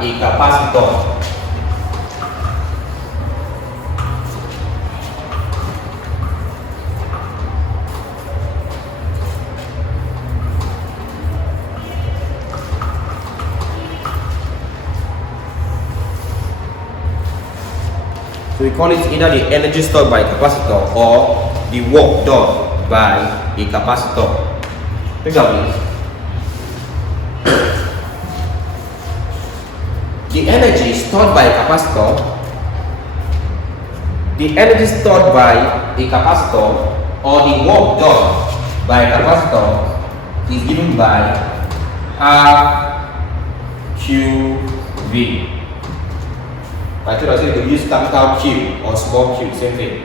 a capacitor. So we call it either the energy stored by a capacitor or the work done by a capacitor. Think of it. The energy stored by a capacitor, or the work done by a capacitor is given by half QV. I told us you could use capital Q or small q, same thing.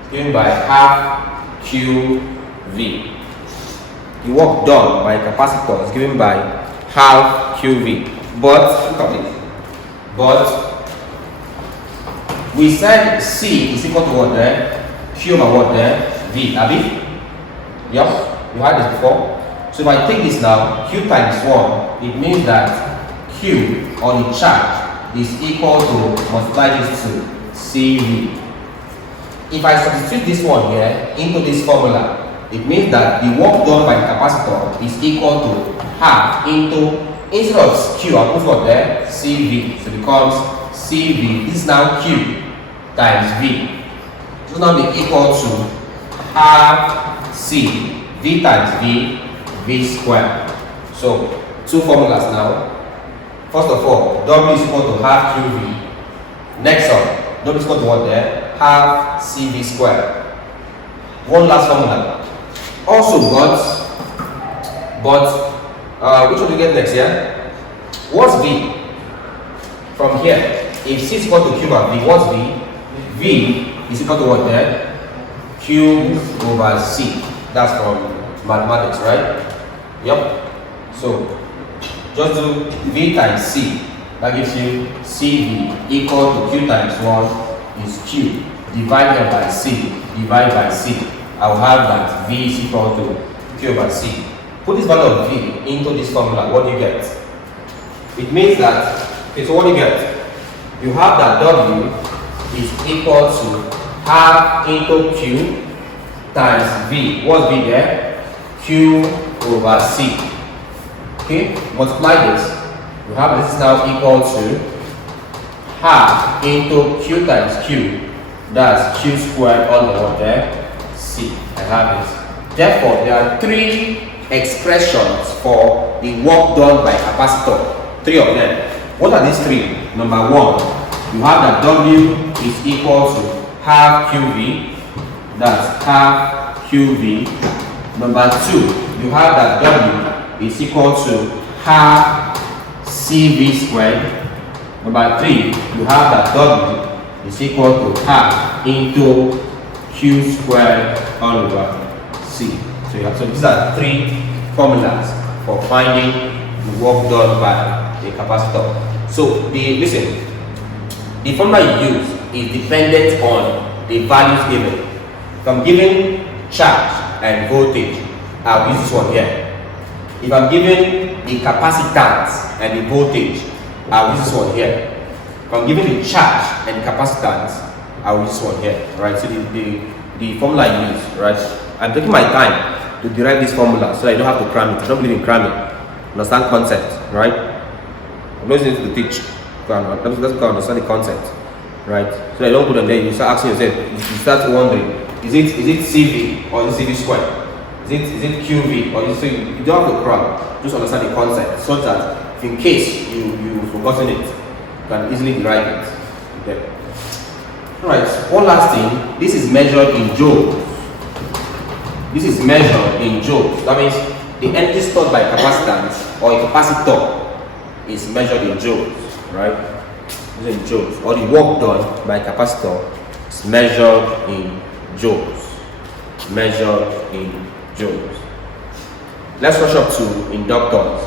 It's given by half QV. The work done by a capacitor is given by half QV. But look at it. But we said C is equal to what there? Q over what there? V. Abi? Yep. You had this before. So if I take this now, Q times 1, it means that Q or the charge is equal to multiply this to CV. If I substitute this one here into this formula, it means that the work done by the capacitor is equal to half into, instead of Q, I'll put what there? CV. So it becomes CV. This is now Q times V. So now be equal to half C. V times V, V squared. So two formulas now. First of all, W is equal to half QV. Next one, W is equal to what there? Half CV squared. One last formula. Also, but which one do we get next here? What's V? From here, if C is equal to Q over V, what's V? V is equal to what there? Q over C. That's from mathematics, right? Yep. So just do V times C. That gives you CV equal to Q times 1 is Q divided by C divided by C. I will have that V is equal to Q over C. Put this value of V into this formula. What do you get? It means that, okay, so what do you get? You have that W is equal to half into Q times V. What's V there? Q over C. Okay, multiply this. You have this is now equal to half into Q times Q. That's Q squared on the one there. C. I have it. Therefore, there are three expressions for the work done by capacitor. Three of them. What are these three? Number one, you have that W is equal to half QV. That's half QV. Number two, you have that W is equal to half CV squared. Number three, you have that W is equal to half into Q squared all over C. So these are three formulas for finding the work done by a capacitor. So listen, the formula you use is dependent on the values given. If I'm given charge and voltage, I'll use this one here. If I'm given the capacitance and the voltage, I'll use this one here. If I'm given the charge and the capacitance, I'll use this one here. Right? So the formula I use, right? I'm taking my time to derive this formula so I don't have to cram it. I don't believe in cramming. Understand concept, right? I'm not using it to teach. Let's understand the concept, right? So I don't put them there. You start asking yourself. You start wondering, is it CV or is it CV squared? Is it QV or so you don't have to cram. Just understand the concept so that in case you've forgotten it, you can easily derive it. Okay. Alright, one last thing. This is measured in joules. This is measured in joules. That means the energy stored by capacitance or a capacitor is measured in joules, right? In joules. Or the work done by a capacitor is measured in joules. Measured in joules. Let's rush up to inductors,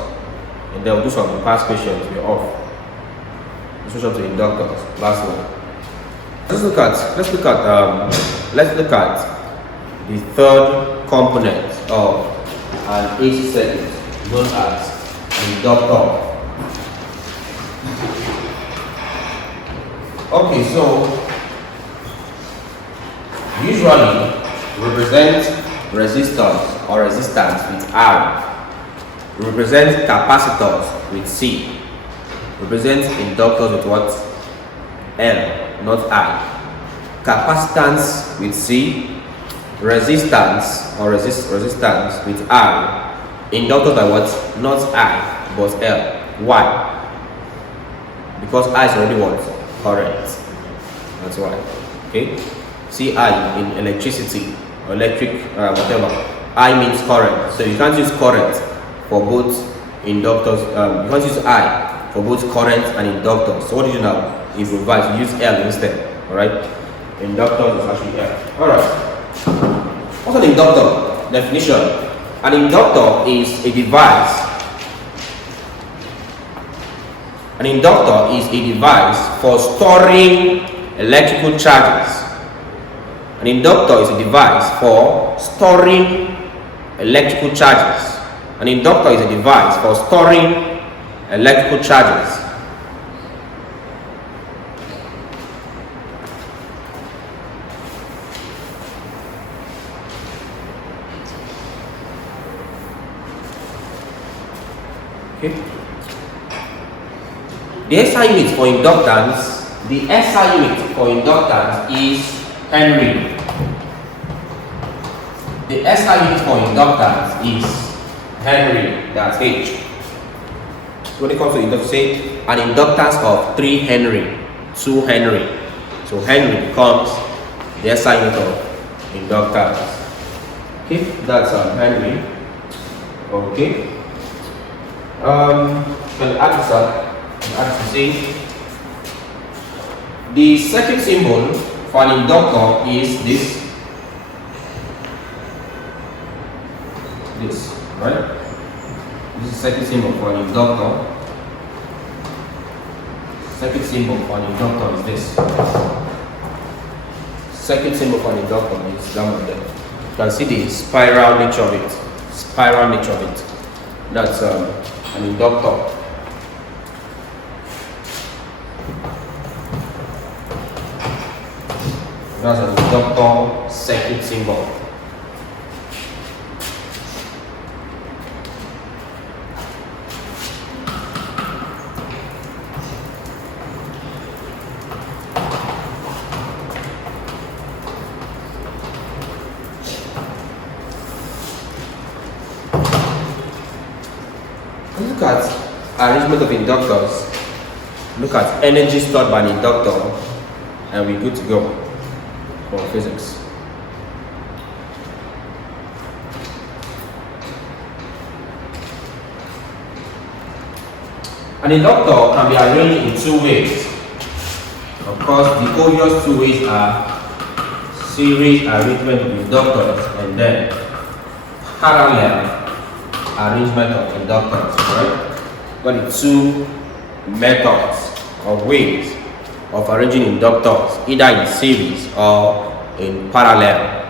and then we'll do some of the past questions. We're off. Let's rush up to inductors. Last one. Let's look at the third component of an AC circuit known as inductor. Okay, so usually represent resistors or resistance with R. Represent capacitors with C. Represent inductors with what? L, not I. Capacitance with C. Resistance or resistance with R. Inductor by what? Not I, but L. Why? Because I is already what? Current. That's why. Okay? See I in electricity or electric whatever. I means current. So you can't use current for both inductors. You can't use I for both current and inductors. So what do you do now? Improvise. You use L instead. Alright? Inductor is actually L. Alright. What's an inductor? Definition. An inductor is a device. An inductor is a device for storing electrical charges. An inductor is a device for storing electrical charges. An inductor is a device for storing electrical charges. Okay. The SI unit for inductance, is Henry. The SI unit for inductance is Henry. That's H. So when it comes to inductance, say an inductance of 3 Henry, 2 Henry. So Henry becomes the SI unit of inductance. Okay, that's Henry. Okay. Can add this up. As you see, the circuit symbol for an inductor is this, right? This is circuit symbol for an inductor. Circuit symbol for an inductor is this. Circuit symbol for an inductor is that one there. You can see the spiral nature of it. Spiral nature of it. That's an inductor. That's an inductor circuit symbol. Look at arrangement of inductors. Look at energy stored by an inductor, and we're good to go for physics. An inductor can be arranged in 2 ways. Of course, the obvious 2 ways are series arrangement of inductors and then parallel arrangement of inductors, right? Got the 2 methods or ways of arranging inductors, either in series or in parallel.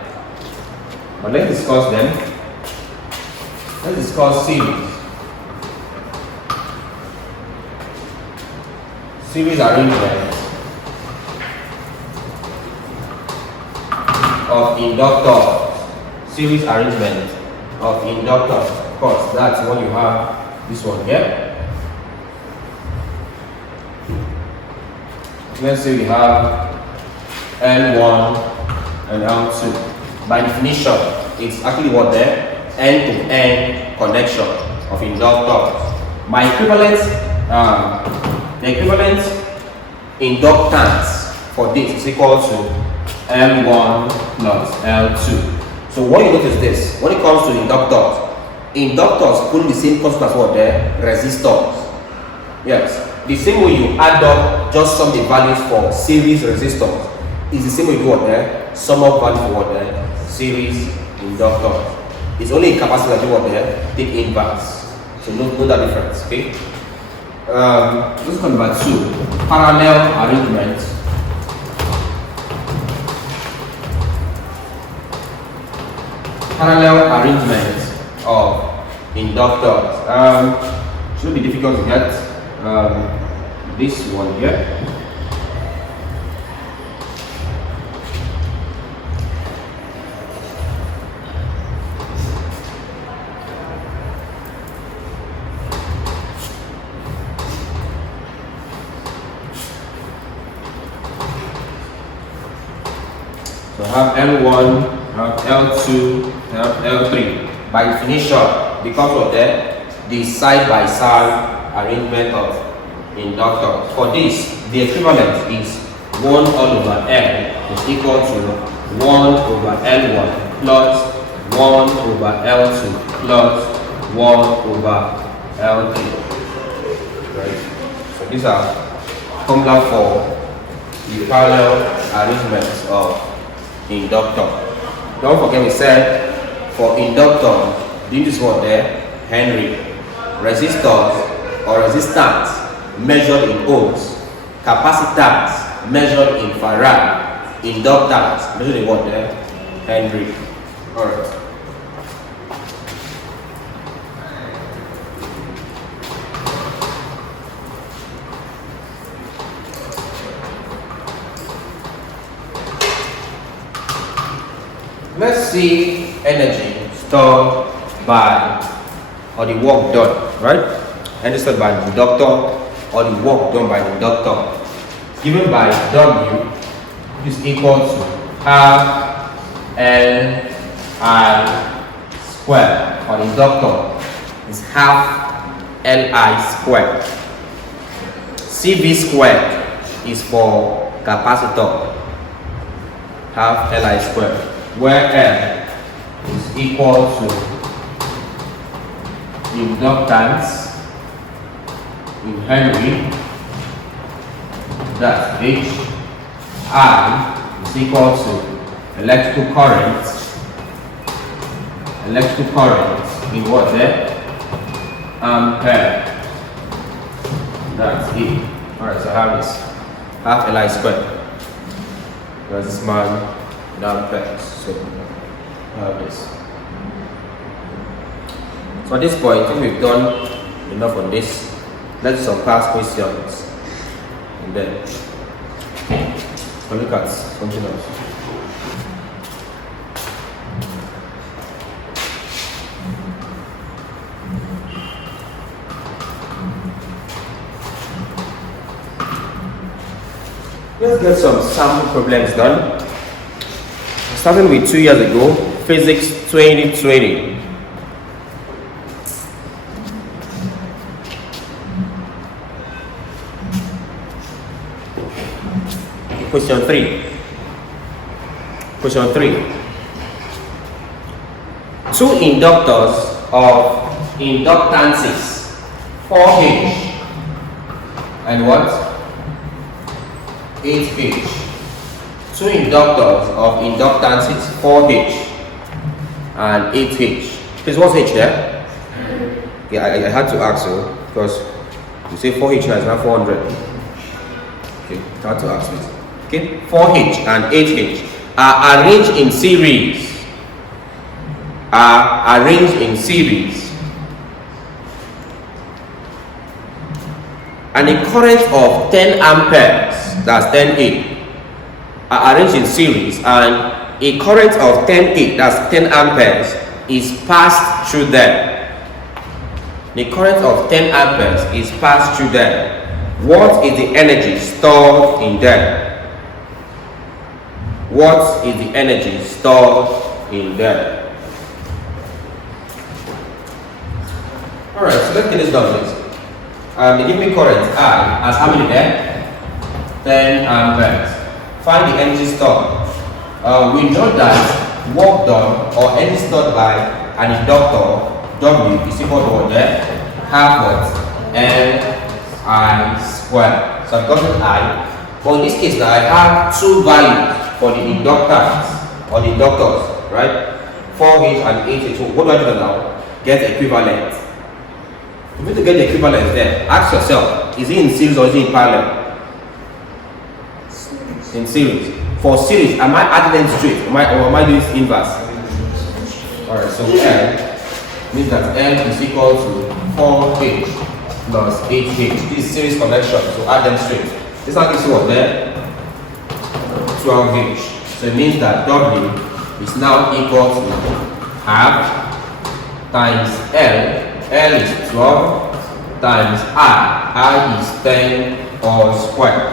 But let's discuss them. Let's discuss series. Series arrangement of inductors. Series arrangement of inductors. Of course, that's when you have this one here. Let's say we have L1 and L2. By definition, it's actually what there? End-to-end connection of inductors. My equivalent, the equivalent inductance for this is equal to L1 plus L2. So what you notice this, when it comes to inductors put the same constant as what there? Resistors. Yes. The same way you add up just sum the values for series resistors is the same way you do what there? Sum up value for what there? Series inductors. It's only in capacitor that you what there? Take inverse. So know that difference, okay? Let's come back to parallel arrangement. Parallel arrangement of inductors. Should be difficult to get. This one here. have L1, have L2, have L3. By definition, because of the side-by-side arrangement of inductor. For this, the equivalent is 1 all over L is equal to 1 over L1 plus 1 over L2 plus 1 over L3. Right? So these are formula for the parallel arrangements of inductor. Don't forget we said for inductor, this word there, Henry. Resistors or resistance measured in ohms. Capacitors measured in farad. Inductors measured in what there? Henry. Alright. Let's see energy stored by or the work done, right? Energy stored by the inductor or the work done by the inductor given by W is equal to half L I squared. For the inductor is half Li squared. CV squared is for capacitor, half Li squared, where L is equal to inductance in Henry, that's H. I is equal to electrical current in what there? Ampere. That's E. Alright, so I have this half Li squared. There's this man in ampere. So I have this. So at this point, I think we've done enough on this. Let's do some past questions. And then we'll look at something else. Let's get some sample problems done. Starting with 2 years ago, Physics 2020. Question 3. Two inductors of inductances 4H and what? 8H. Two inductors of inductances 4H and 8H. Please, what's H there? Yeah, I had to ask you because you say 4H now is not 400. Okay, I had to ask this. Okay, 4H and 8H are arranged in series. And a current of 10 amperes, that's 10A, are arranged in series, and a current of 10A, that's 10 amperes, is passed through them. The current of 10 amperes is passed through them. What is the energy stored in them? What is the energy stored in them? Alright, so let's get this done, please. They give me current I as how many there? 10 amperes. Find the energy stored. We know that work done or energy stored by an inductor W is equal to what there? Half what? L I squared. So I've got I. But in this case now I have two values for the inductors or the inductors, right? 4H and 8H. So what do I do now? Get equivalent. You need to get the equivalent there. Ask yourself, is it in series or is it in parallel? In series. For series, am I adding them straight or am I doing inverse? Alright, so L means that L is equal to 4H plus 8H. This is series connection, so add them straight. This one gives you what there? 12H. So it means that W is now equal to half times L. L is 12 times I is 10 all squared.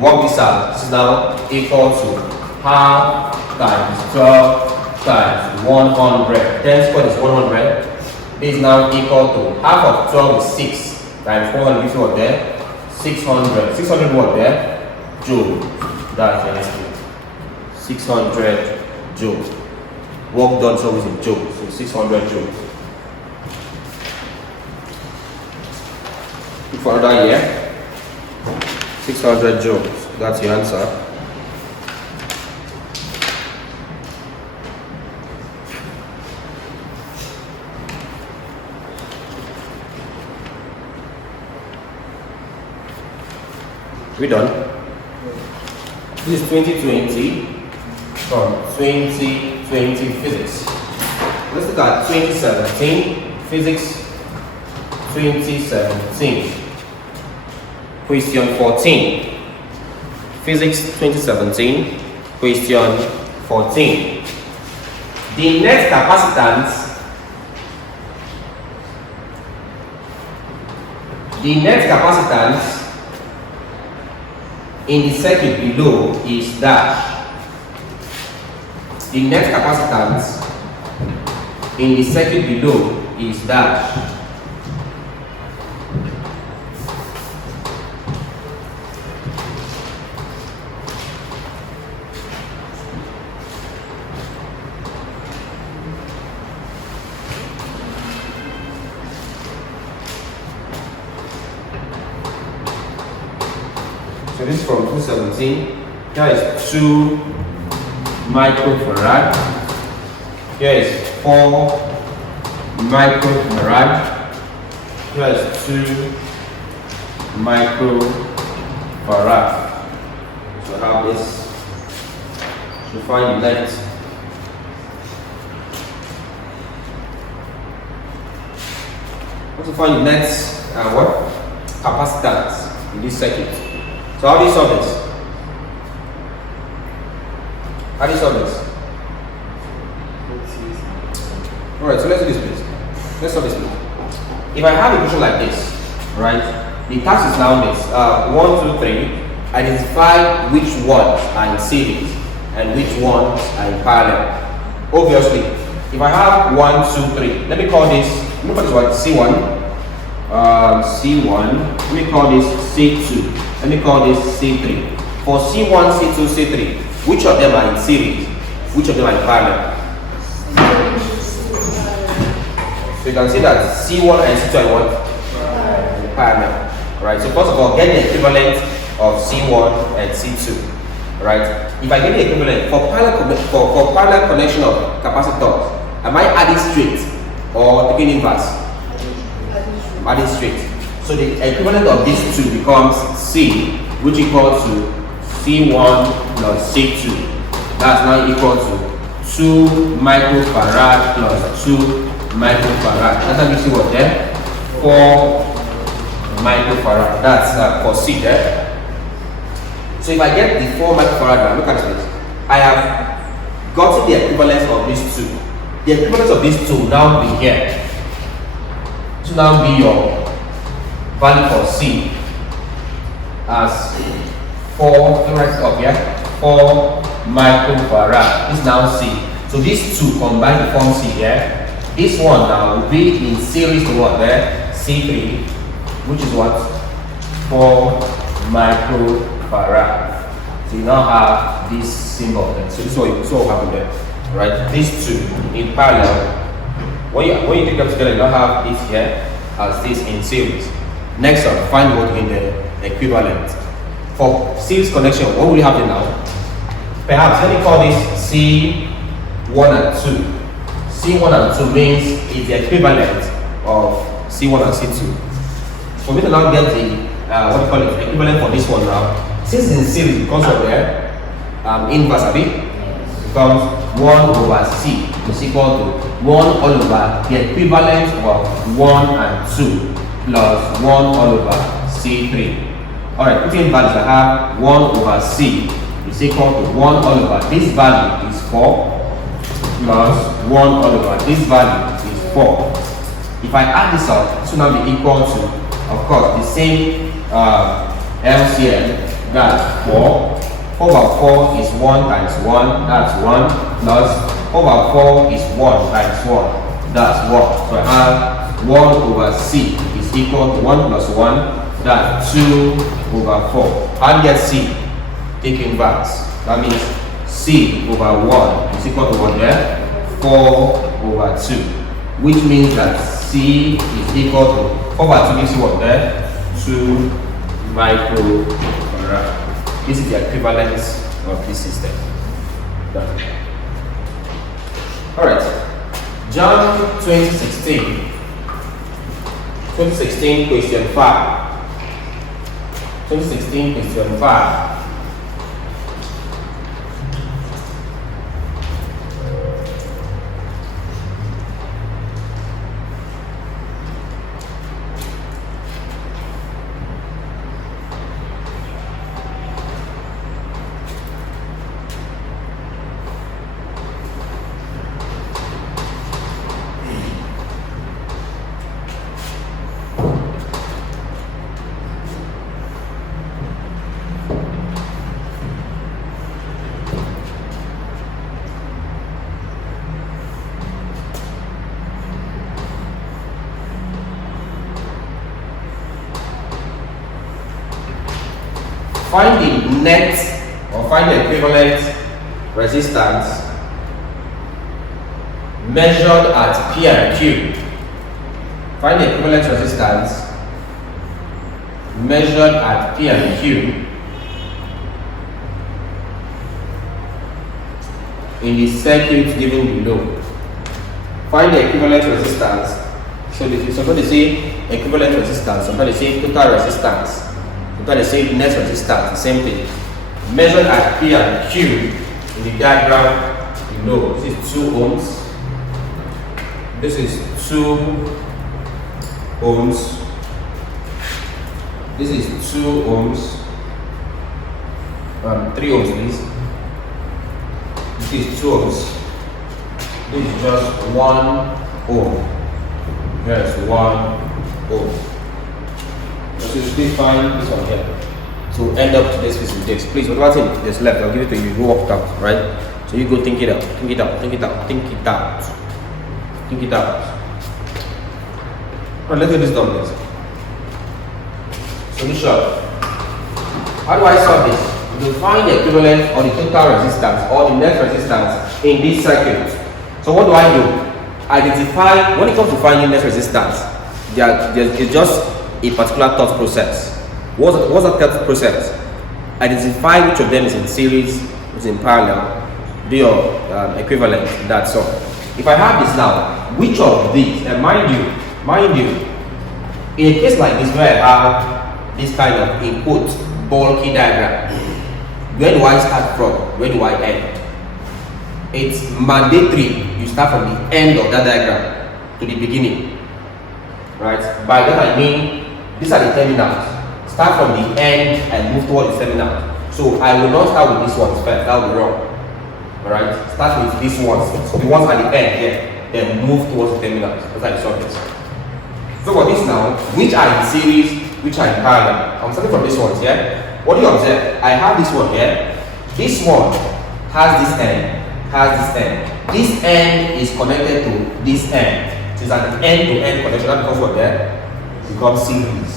Work this out. This is now equal to half times 12 times 100. 10 squared is 100. This is now equal to half of 12 is 6 times 400 is what there? 600. 600 what there? Joule. That's the answer. 600 joule. Work done so is in joule. So 600 joule. Look for another year. 600 joules. That's the answer. We done? This is 2020 from 2020 physics. Let's look at 2017 physics. 2017 question 14. Physics 2017 question 14. The net capacitance in the circuit below is dash. The net capacitance in the circuit below is dash. So this is from 2017. Here is 2 microfarad. Here is 4 microfarad. Here is 2 microfarad. So I have this to find the net. To find the net what? Capacitance in this circuit. So how do you solve this? How do you solve this? Alright, so let's do this please. Let's solve this please. If I have a equation like this, right? The task is now this. 1, 2, 3. Identify which ones are in series and which ones are in parallel. Obviously, if I have 1, 2, 3, let me call this one C1. C1. Let me call this C2. Let me call this C3. For C1, C2, C3, which of them are in series? Which of them are in parallel? So you can see that C1 and C2 are what? In parallel. Right. So first of all, get the equivalent of C1 and C2. Right. If I get the equivalent for parallel connection of capacitors, am I adding straight or taking inverse? Adding straight. So the equivalent of these two becomes C, which equals to C1 plus C2. That's now equal to 2 microfarad plus 2 microfarad. That's how you see what there? 4 microfarad. That's for C there. So if I get the 4 microfarad now, look at this. I have gotten the equivalence of these two. The equivalence of these two now be here. So now be your value for C as 4 microfarad. This is now C. So these two combine to form C here. This one now will be in series to what there? C3, which is what? 4 microfarad. So you now have this symbol there. So this is what will happen there. Right? These two in parallel. When you take them together, you now have this here as this in series. Next up, find what in the equivalent. For series connection, what will you have there now? Perhaps let me call this C1 and 2. C1 and 2 means it's the equivalent of C1 and C2. For me to now get the equivalent for this one now, since it's in series because of the inverse of it, becomes 1 over C is equal to 1 all over the equivalent of 1 and 2 plus 1 all over C3. Alright, putting in values, I have 1 over C is equal to 1 all over this value is 4 plus 1 all over this value is 4. If I add this up, this will now be equal to, of course, the same LCM, that's 4 4 over 4 is 1 times 1, that's 1, plus 4 over 4 is 1 times 1, that's 1. So I have 1 over C is equal to 1 plus 1, that's 2 over 4. How do you get C? Take inverse. That means C over 1 is equal to what there? 4 over 2. Which means that C is equal to 4 over 2 gives you what there? 2 microfarad. This is the equivalence of this system. Done. Alright. Jamb 2016. 2016 question 5. 2016 question 5. Find the net or find the equivalent resistance measured at P and Q. Find the equivalent resistance measured at P and Q in the circuit given below. Find the equivalent resistance. So sometimes they say equivalent resistance, sometimes they say total resistance. They say net resistance, the same thing. Measured at P and Q in the diagram below. This is 2 ohms. This is 2 ohms. This is 2 ohms. 3 ohms, please. This is 2 ohms. This is just 1 ohm. Here is 1 ohm. Please find this one here. So end up today's physics. Please, whatever thing is left, I'll give it to you. You work it out, right? So you go think it out, think it out, think it out, think it out, think it out. Alright, let's get this done, please. Solution. How do I solve this? You find the equivalent or the total resistance or the net resistance in this circuit. So what do? Identify, when it comes to finding net resistance, there's just a particular thought process. What's that thought process? Identify which of them is in series, is in parallel, do your equivalent, that's all. If I have this now, which of these, and mind you, in a case like this where I have this kind of input bulky diagram, where do I start from? Where do I end? It's mandatory you start from the end of that diagram to the beginning. Right? By that I mean these are the terminals. Start from the end and move towards the terminal. So I will not start with these ones first, that will be wrong. Alright? Start with these ones, the ones at the end here, then move towards the terminals. That's how you solve this. So for this now, which are in series, which are in parallel? I'm starting from these ones here. What do you observe? I have this one here. This one has this end, has this end. This end is connected to this end. It's an end-to-end connection. That becomes what there? Becomes series.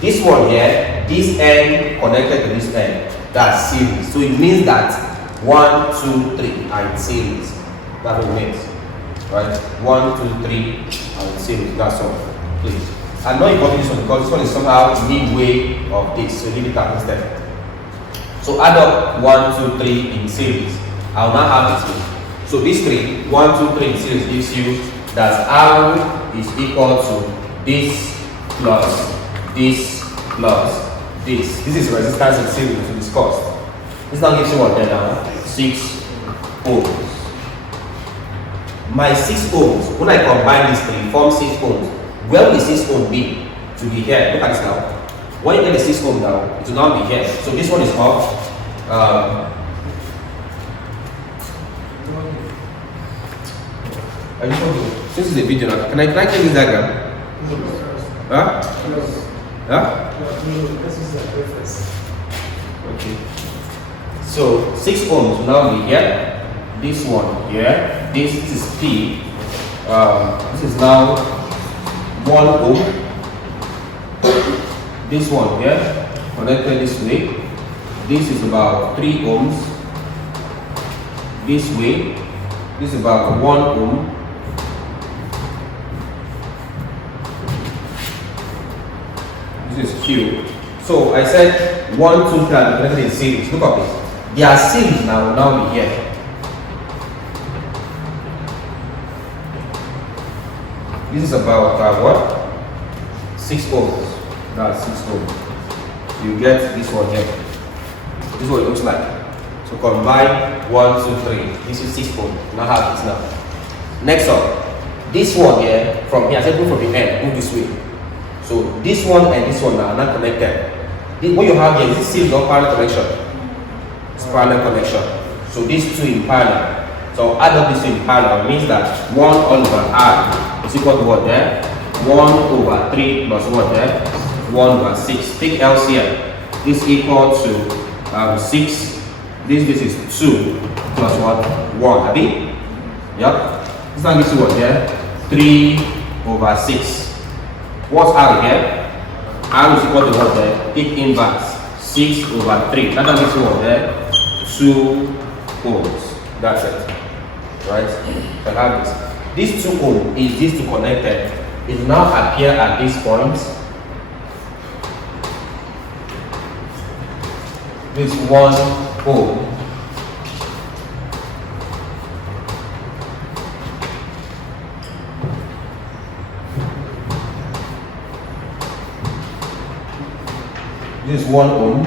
This one here, this end connected to this end, that's series. So it means that 1, 2, 3 are in series. That's what it means. Right? 1, 2, 3 are in series. That's all. Please. I'm not importing this one because this one is somehow midway of this. So leave it at instead. So add up 1, 2, 3 in series. I'll now have this one. So these 3, 1, 2, 3 in series gives you that R is equal to this plus this plus this. This is resistance in series to discuss. This now gives you what then now? 6 ohms. My 6 ohms, when I combine these 3, form 6 ohms. Where will the 6 ohm be? To be here. Look at this now. When you get the 6 ohm down, it will now be here. So this one is off. I just want to, since it's a video now, can I change this diagram? Huh? Huh? This is a reference. Okay. So 6 ohms will now be here. This one here. This is P. This is now 1 ohm. This one here connected this way. This is about 3 ohms. This way. This is about 1 ohm. This is Q. So I said 1, 2, 3 are connected in series. Look at this. Their series now will now be here. This is about what? 6 ohms. That's 6 ohms. You get this one here. This is what it looks like. So combine 1, 2, 3. This is 6 ohms. Now have this now. Next up, this one here from here. I said move from the end. Move this way. So this one and this one are not connected. What you have here is this series of parallel connection. It's parallel connection. So these two in parallel. So add up these two in parallel means that 1 over R is equal to what there? 1 over 3 plus what there? 1 over 6. Take LCM. This is equal to 6. This is 2 plus what? 1. Abi? Yep. This now gives you what there? 3 over 6. What's R here? R is equal to what there? Take inverse. 6 over 3. That gives you what there? 2 ohms. That's it. Right? So I have this. This 2 ohm is these two connected. It will now appear at this point. This 1 ohm. This is 1 ohm.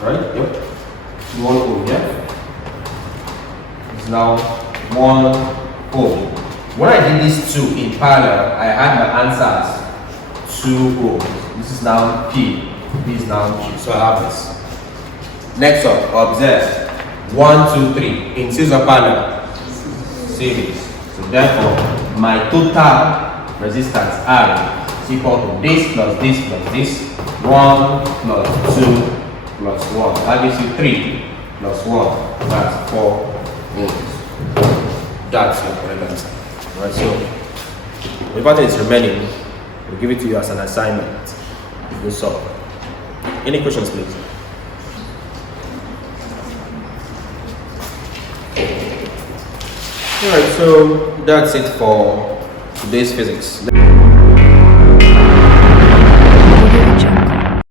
Right? Yep. 1 ohm, yeah? It's now 1 ohm. When I did these two in parallel, I had my answers 2 ohms. This is now P. This is now Q. So I have this. Next up, observe 1, 2, 3 in series or parallel? Series. So therefore, my total resistance R is equal to this plus this plus this. 1 plus 2 plus 1. That gives you 3 plus 1. That's 4 ohms. That's your correct answer. Right, so the pattern is remaining. We'll give it to you as an assignment. We'll solve. Any questions, please? Alright, so that's it for today's physics.